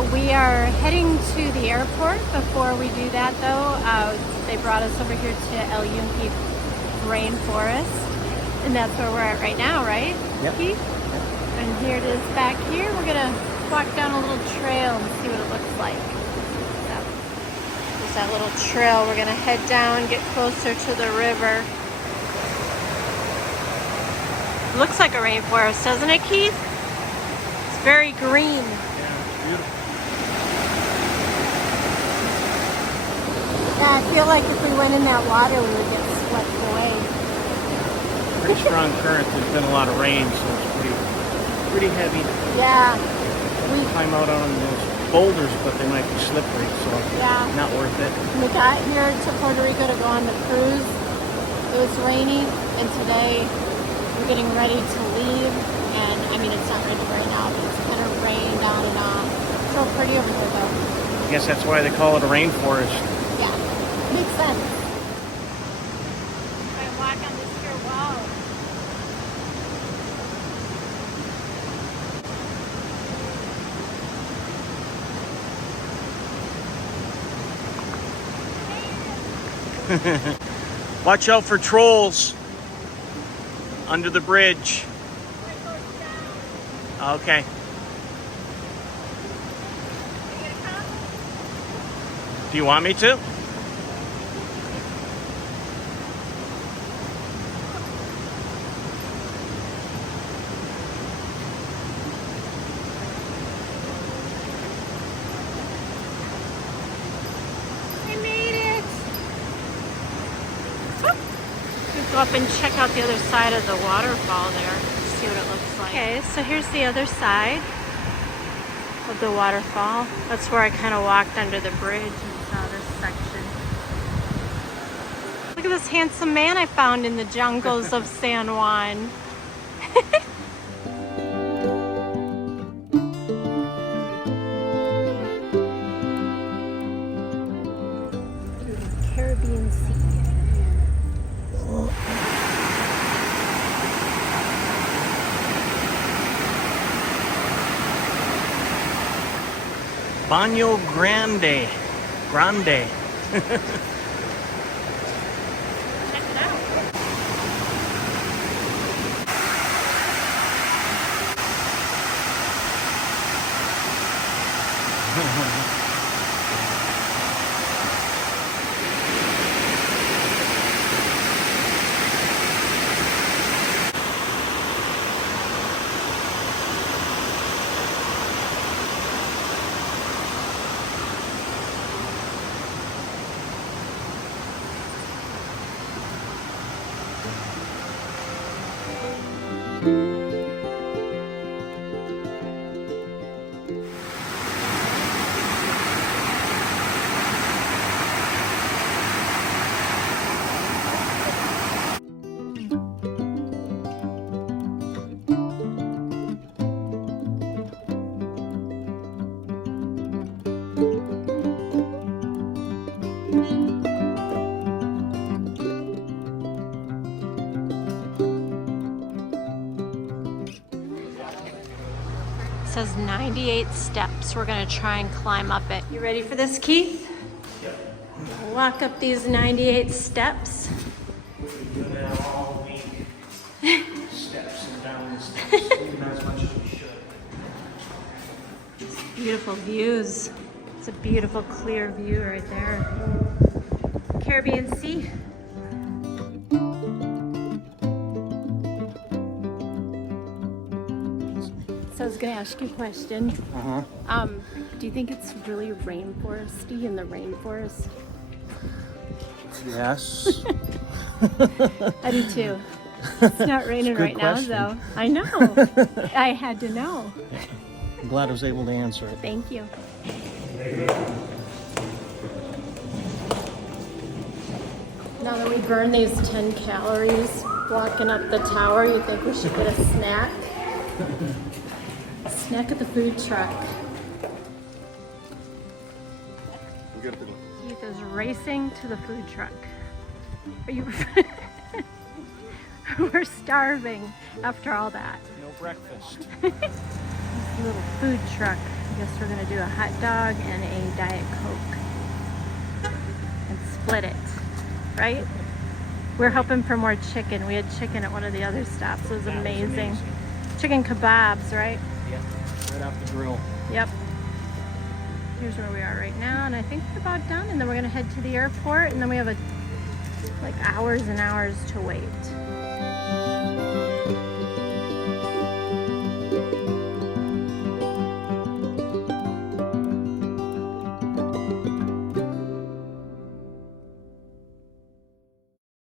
So we are heading to the airport. Before we do that though, they brought us over here to Yunque rainforest. And that's where we're at right now, right? Yep. Keith? Yep. And here it is back here. We're gonna walk down a little trail and see what it looks like. So, there's that little trail. We're gonna head down, get closer to the river. It looks like a rainforest, doesn't it, Keith? It's very green. Yeah, it's beautiful. Yeah, I feel like if we went in that water, we would get swept away. Pretty strong current. There's been a lot of rain, so it's pretty heavy. Yeah. We Climb out on those boulders, but they might be slippery, so Yeah. not worth it. We got here to Puerto Rico to go on the cruise. It was rainy, and today we're getting ready to leave. And I mean, it's not raining right now, but it's kind of rained on and off. It's so pretty over here, though. I guess that's why they call it a rainforest. Yeah, makes sense. I walk on this here wall. Watch out for trolls under the bridge. Okay. Do you want me to? I made it! Let's go up and check out the other side of the waterfall there. See what it looks like. Okay, so here's the other side of the waterfall. That's where I kind of walked under the bridge and saw this section. Look at this handsome man I found in the jungles of San Juan. Caribbean Sea. Baño Grande. Grande. Check it out. It says 98 steps. We're gonna try and climb up it. You ready for this, Keith? Yep. Walk up these 98 steps. We do that all week. Steps and down the steps. Not as much as we should. Beautiful views. It's a beautiful, clear view right there. Caribbean Sea. So I was going to ask you a question. Do you think it's really rainforesty in the rainforest? Yes. I do too. It's not raining right question. now, though. I know. I had to know. I'm glad I was able to answer it. Thank you. Now that we burn these 10 calories walking up the tower, you think we should get a snack? Snack at the food truck. Keith is racing to the food truck. Are you? We're starving after all that. No breakfast. This little food truck. I guess we're gonna do a hot dog and a Diet Coke and split it, right? We're hoping for more chicken. We had chicken at one of the other stops. It was That was amazing. Chicken kebabs, right? Yep, right off the grill. Yep. Here's where we are right now, and I think we're about done, and then we're gonna head to the airport, and then we have like hours and hours to wait.